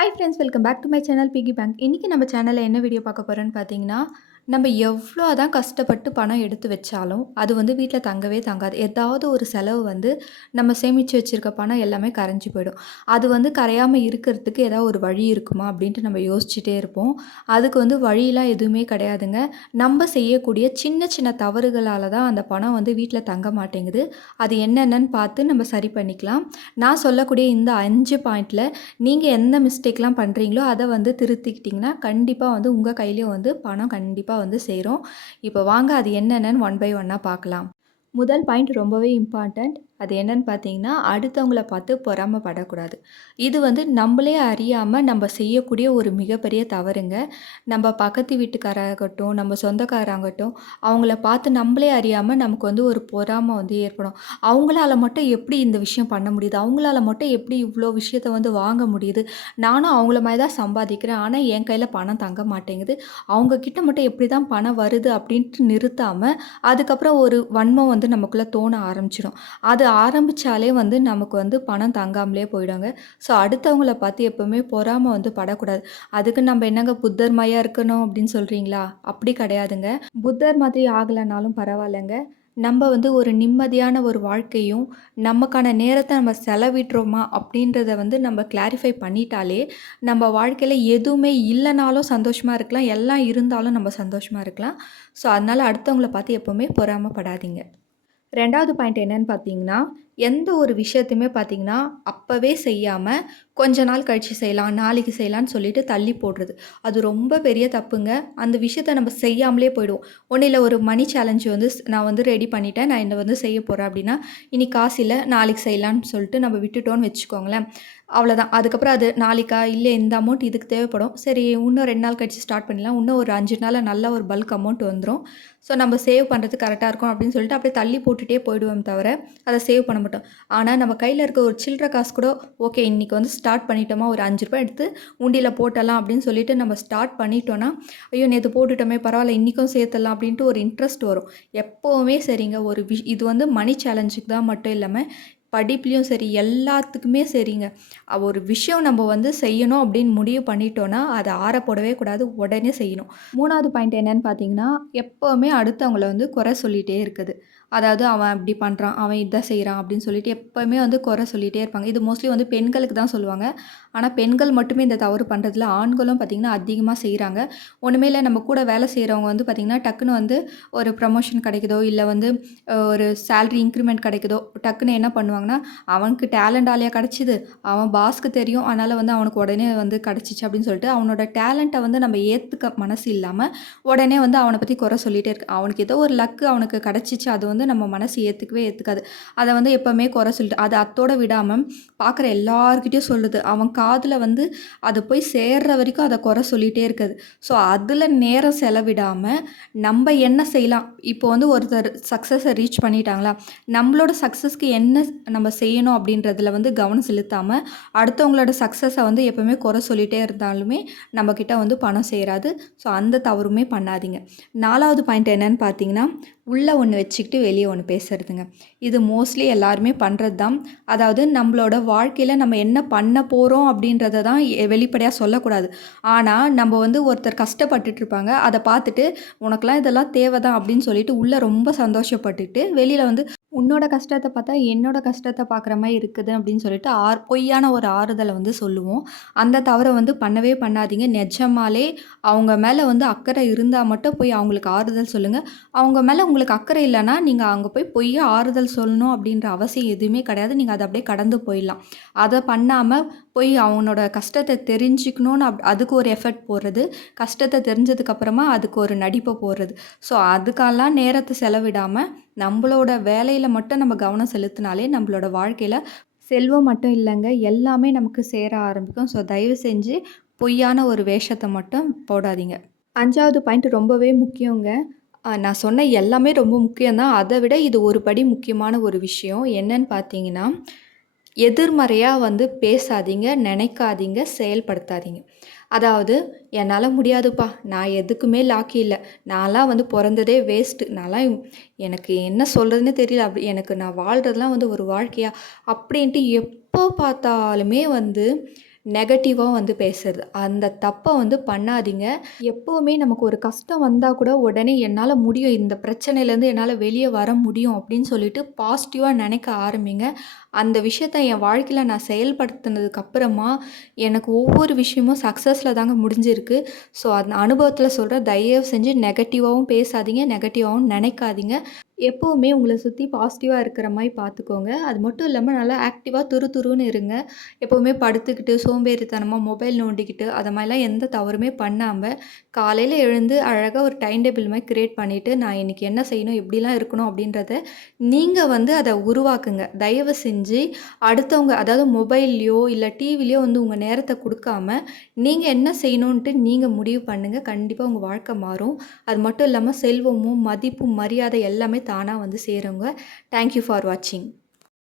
Hi friends welcome back to my channel piggy bank இன்றைக்கி நம்ம சேனலில் என்ன வீடியோ பார்க்க போகிறோன்னு பார்த்தீங்கன்னா நம்ம எவ்வளோ தான் கஷ்டப்பட்டு பணம் எடுத்து வச்சாலும் அது வந்து வீட்டில் தங்கவே தங்காது. ஏதாவது ஒரு செலவு வந்து நம்ம சேமித்து வச்சுருக்க பணம் எல்லாமே கரைஞ்சி போயிடும். அது வந்து கரையாமல் இருக்கிறதுக்கு ஏதாவது ஒரு வழி இருக்குமா அப்படின்ட்டு நம்ம யோசிச்சுட்டே இருப்போம். அதுக்கு வந்து வழியெலாம் எதுவுமே கிடையாதுங்க. நம்ம செய்யக்கூடிய சின்ன சின்ன தவறுகளால் தான் அந்த பணம் வந்து வீட்டில் தங்க மாட்டேங்குது. அது என்னென்னன்னு பார்த்து நம்ம சரி பண்ணிக்கலாம். நான் சொல்லக்கூடிய இந்த அஞ்சு பாயிண்டில் நீங்கள் எந்த மிஸ்டேக்லாம் பண்ணுறீங்களோ அதை வந்து திருத்திக்கிட்டிங்கன்னா கண்டிப்பாக வந்து உங்கள் கையிலேயும் வந்து பணம் கண்டிப்பாக வந்து சேரும் இப்போ வாங்க அது என்னென்னு ஒன் பை ஒன்னாக பார்க்கலாம். முதல் பாயிண்ட் ரொம்பவே இம்பார்ட்டண்ட் அது என்னன்னு பார்த்தீங்கன்னா அடுத்தவங்கள பார்த்து பொறாமப்படக்கூடாது இது வந்து நம்மளே அறியாமல் நம்ம செய்யக்கூடிய ஒரு மிகப்பெரிய தவறுங்க. நம்ம பக்கத்து வீட்டுக்காராகட்டும் நம்ம சொந்தக்காராகட்டும் அவங்கள பார்த்து நம்மளே அறியாமல் நமக்கு வந்து ஒரு பொறாமை வந்து ஏற்படும். அவங்களால மட்டும் எப்படி இந்த விஷயம் பண்ண முடியுது? அவங்களால மட்டும் எப்படி இவ்வளோ விஷயத்த வந்து வாங்க முடியுது? நானும் அவங்கள மாதிரி தான் சம்பாதிக்கிறேன். ஆனால் என் கையில் பணம் தங்க மாட்டேங்குது. அவங்க கிட்ட மட்டும் எப்படி தான் பணம் வருது அப்படின்ட்டு நிறுத்தாமல் அதுக்கப்புறம் ஒரு வன்மம் வந்து நமக்குள்ளே தோண ஆரம்பிச்சிடும். அது ஆரம்பித்தாலே வந்து நமக்கு வந்து பணம் தங்காமலே போயிடுங்க. ஸோ அடுத்தவங்கள பார்த்து எப்போவுமே பொறாமல் வந்து படக்கூடாது. அதுக்கு நம்ம என்னங்க புத்தர்மையாக இருக்கணும் அப்படின்னு சொல்கிறீங்களா அப்படி கிடையாதுங்க. புத்தர் மாதிரி ஆகலைனாலும் பரவாயில்லைங்க. நம்ம வந்து ஒரு நிம்மதியான ஒரு வாழ்க்கையும் நமக்கான நேரத்தை நம்ம செலவிட்டுறோமா அப்படின்றத வந்து நம்ம கிளாரிஃபை பண்ணிட்டாலே நம்ம வாழ்க்கையில் எதுவுமே இல்லைனாலும் சந்தோஷமாக இருக்கலாம். எல்லாம் இருந்தாலும் நம்ம சந்தோஷமாக இருக்கலாம். ஸோ அதனால் அடுத்தவங்கள பார்த்து எப்போவுமே பொறாமப்படாதீங்க. ரெண்டாவது பாயிண்ட் என்னன்னு பார்த்தீங்கன்னா எந்த ஒரு விஷயத்தையுமே பார்த்தீங்கன்னா அப்போவே செய்யாமல் கொஞ்ச நாள் கழித்து செய்யலாம் நாளைக்கு செய்யலாம்னு சொல்லிட்டு தள்ளி போடுறது. அது ரொம்ப பெரிய தப்புங்க. அந்த விஷயத்த நம்ம செய்யாமலே போயிடுவோம். ஒன்றும் இல்லை ஒரு மணி சேலஞ்சு வந்து நான் வந்து ரெடி பண்ணிட்டேன். நான் இந்த வந்து செய்ய போகிறேன் அப்படின்னா இன்னைக்கு காசு இல்லை நாளைக்கு செய்யலாம்னு சொல்லிட்டு நம்ம விட்டுட்டோம்னு வச்சுக்கோங்களேன். அவ்வளோதான் அதுக்கப்புறம் அது நாளைக்கா இல்லை இந்த அமௌண்ட் இதுக்கு தேவைப்படும். சரி இன்னும் ரெண்டு நாள் கழிச்சு ஸ்டார்ட் பண்ணலாம் இன்னும் ஒரு அஞ்சு நாளில் நல்ல ஒரு பல்க் அமௌண்ட் வந்துடும் ஸோ நம்ம சேவ் பண்ணுறது கரெக்டாக இருக்கும் அப்படின்னு சொல்லிட்டு அப்படியே தள்ளி போட்டு போட்டுகிட்டே போயிடுவோம் தவிர அதை சேவ் பண்ண மாட்டோம். ஆனால் நம்ம கையில் இருக்க ஒரு சில்லற காசு கூட ஓகே இன்றைக்கி வந்து ஸ்டார்ட் பண்ணிட்டோமா ஒரு அஞ்சு ரூபாய் எடுத்து உண்டியில் போட்டலாம் அப்படின்னு சொல்லிட்டு நம்ம ஸ்டார்ட் பண்ணிட்டோன்னா ஐயோ நேற்று போட்டுட்டோமே பரவாயில்ல இன்றைக்கும் சேர்த்தலாம் அப்படின்ட்டு ஒரு இன்ட்ரெஸ்ட் வரும். எப்போவுமே சரிங்க ஒரு விஷ் இது வந்து மணி சேலஞ்சுக்கு தான் மட்டும் இல்லாமல் படிப்புலேயும் சரி எல்லாத்துக்குமே சரிங்க. ஒரு விஷயம் நம்ம வந்து செய்யணும் அப்படின்னு முடிவு பண்ணிட்டோன்னா அதை ஆற போடவே கூடாது உடனே செய்யணும். மூணாவது பாயிண்ட் என்னன்னு பார்த்தீங்கன்னா எப்போவுமே அடுத்தவங்கள வந்து குறை சொல்லிகிட்டே இருக்குது. அதாவது அவன் இப்படி பண்ணுறான் அவன் இதான் செய்கிறான் அப்படின்னு சொல்லிட்டு எப்போவுமே வந்து குறை சொல்லிகிட்டே இருப்பாங்க. இது மோஸ்ட்லி வந்து பெண்களுக்கு தான் சொல்லுவாங்க. ஆனால் பெண்கள் மட்டுமே இந்த தவறு பண்ணுறதுல ஆண்களும் பார்த்திங்கன்னா அதிகமாக செய்கிறாங்க ஒன்றுமே இல்லை நம்ம கூட வேலை செய்கிறவங்க வந்து பார்த்திங்கன்னா டக்குன்னு வந்து ஒரு ப்ரமோஷன் கிடைக்குதோ இல்லை வந்து ஒரு சேல்ரி இன்க்ரிமெண்ட் கிடைக்குதோ டக்குன்னு என்ன பண்ணுவாங்க? பண்ணுவாங்கன்னா அவனுக்கு டேலண்ட் ஆலையாக கிடச்சிது. அவன் பாஸ்க்கு தெரியும். அதனால் வந்து அவனுக்கு உடனே வந்து கிடச்சிச்சு அப்படின்னு சொல்லிட்டு அவனோட டேலண்ட்டை வந்து நம்ம ஏற்றுக்க மனசு இல்லாமல் உடனே வந்து அவனை பற்றி குறை சொல்லிகிட்டே இருக்கு அவனுக்கு ஏதோ ஒரு லக்கு அவனுக்கு கிடச்சிச்சு அது வந்து நம்ம மனசு ஏற்றுக்கவே ஏற்றுக்காது அதை வந்து எப்போவுமே குறை சொல்லிட்டு அதை அத்தோட விடாமல் பார்க்குற எல்லார்கிட்டயும் சொல்லுது. அவன் காதில் வந்து அது போய் சேர்ற வரைக்கும் அதை குறை சொல்லிகிட்டே இருக்குது. ஸோ அதில் நேரம் செலவிடாமல் நம்ம என்ன செய்யலாம்? இப்போ வந்து ஒருத்தர் சக்ஸஸை ரீச் பண்ணிட்டாங்களா? நம்மளோட சக்ஸஸ்க்கு என்ன நம்ம செய்யணும் அப்படின்றதுல வந்து கவனம் செலுத்தாமல் அடுத்தவங்களோட சக்ஸஸை வந்து எப்போவுமே குறை சொல்லிகிட்டே இருந்தாலுமே நம்மக்கிட்ட வந்து பணம் சேராது. ஸோ அந்த தவறுமே பண்ணாதீங்க. நாலாவது பாயிண்ட் என்னன்னு பார்த்தீங்கன்னா உள்ளே ஒன்று வச்சுக்கிட்டு வெளியே ஒன்று பேசுறதுங்க. இது மோஸ்ட்லி எல்லாருமே பண்ணுறது தான் அதாவது நம்மளோட வாழ்க்கையில் நம்ம என்ன பண்ண போகிறோம் அப்படின்றத தான் வெளிப்படையாக சொல்லக்கூடாது. ஆனால் நம்ம வந்து ஒருத்தர் கஷ்டப்பட்டுட்டு இருப்பாங்க அதை பார்த்துட்டு உனக்கெலாம் இதெல்லாம் தேவை தான் அப்படின்னு சொல்லிட்டு உள்ளே ரொம்ப சந்தோஷப்பட்டுட்டு வெளியில் வந்து உன்னோட கஷ்டத்தை பார்த்தா என்னோட கஷ்டத்தை பார்க்குற மாதிரி இருக்குது அப்படின்னு சொல்லிட்டு ஆர் பொய்யான ஒரு ஆறுதலை வந்து சொல்லுவோம். அந்த தவறை வந்து பண்ணவே பண்ணாதீங்க. நிஜமாலே அவங்க மேலே வந்து அக்கறை இருந்தால் மட்டும் போய் அவங்களுக்கு ஆறுதல் சொல்லுங்கள் அவங்க மேலே உங்களுக்கு உங்களுக்கு அக்கறை இல்லைன்னா நீங்கள் அங்கே போய் பொய்யா ஆறுதல் சொல்லணும் அப்படின்ற அவசியம் எதுவுமே கிடையாது. நீங்கள் அதை அப்படியே கடந்து போயிடலாம். அதை பண்ணாமல் போய் அவனோட கஷ்டத்தை தெரிஞ்சுக்கணுன்னு அப் அதுக்கு ஒரு எஃபர்ட் போடுறது. கஷ்டத்தை தெரிஞ்சதுக்கப்புறமா அதுக்கு ஒரு நடிப்பை போடுறது. ஸோ அதுக்கெல்லாம் நேரத்தை செலவிடாமல் நம்மளோட வேலையில் மட்டும் நம்ம கவனம் செலுத்தினாலே நம்மளோட வாழ்க்கையில் செல்வம் மட்டும் இல்லைங்க. எல்லாமே நமக்கு சேர ஆரம்பிக்கும். ஸோ தயவு செஞ்சு பொய்யான ஒரு வேஷத்தை மட்டும் போடாதீங்க. அஞ்சாவது பாயிண்ட் ரொம்பவே முக்கியங்க. நான் சொன்ன எல்லாமே ரொம்ப முக்கியம்தான். அதை விட இது ஒரு படி முக்கியமான ஒரு விஷயம். என்னன்னு பார்த்தீங்கன்னா எதிர்மறையாக வந்து பேசாதீங்க நினைக்காதீங்க செயல்படுத்தாதீங்க. அதாவது என்னால் முடியாதுப்பா. நான் எதுக்குமே லாக்கி இல்லை. நான்லாம் வந்து பிறந்ததே வேஸ்ட்டு நான்லாம் எனக்கு என்ன சொல்கிறதுனே தெரியல. அப்படி எனக்கு நான் வாழ்கிறதுலாம் வந்து ஒரு வாழ்க்கையா? அப்படின்ட்டு எப்போ பார்த்தாலுமே வந்து நெகட்டிவாக வந்து பேசுறது. அந்த தப்பை வந்து பண்ணாதீங்க. எப்போவுமே நமக்கு ஒரு கஷ்டம் வந்தால் கூட உடனே என்னால் முடியும். இந்த பிரச்சனையிலேருந்து என்னால் வெளியே வர முடியும் அப்படின்னு சொல்லிட்டு பாசிட்டிவாக நினைக்க ஆரம்பிங்க. அந்த விஷயத்த என் வாழ்க்கையில் நான் செயல்படுத்தினதுக்கு அப்புறமா, எனக்கு ஒவ்வொரு விஷயமும் சக்ஸஸில் தாங்க முடிஞ்சிருக்கு. ஸோ அந்த அனுபவத்தில் சொல்கிற தயவு செஞ்சு நெகட்டிவாகவும் பேசாதீங்க, நெகட்டிவாகவும் நினைக்காதீங்க எப்போவுமே உங்களை சுற்றி பாசிட்டிவாக இருக்கிற மாதிரி பார்த்துக்கோங்க. அது மட்டும் இல்லாமல் நல்லா ஆக்டிவா துருதுருன்னு இருங்க. எப்போவுமே படுத்துக்கிட்டு, சோம்பேறித்தனமாக மொபைல் நோண்டிக்கிட்டு, அதை மாதிரிலாம் எந்த தவறுமே பண்ணாமல் காலையில் எழுந்து அழகாக ஒரு டைம் டேபிள் மாதிரி கிரியேட் பண்ணிவிட்டு நான் இன்றைக்கி என்ன செய்யணும், எப்படிலாம் இருக்கணும் அப்படின்றத நீங்கள் வந்து அதை உருவாக்குங்க. தயவு செஞ்சு அடுத்தவங்க அதாவது மொபைல்லையோ இல்லை டிவிலையோ வந்து உங்கள் நேரத்தை கொடுக்காம நீங்கள் என்ன செய்யணுன்ட்டு நீங்கள் முடிவு பண்ணுங்கள் கண்டிப்பாக உங்கள் வாழ்க்கை மாறும். அது மட்டும் இல்லாமல் செல்வமும், மதிப்பும், மரியாதை எல்லாமே தானாக வந்து சேருங்க. தேங்க் யூ ஃபார் வாட்சிங்.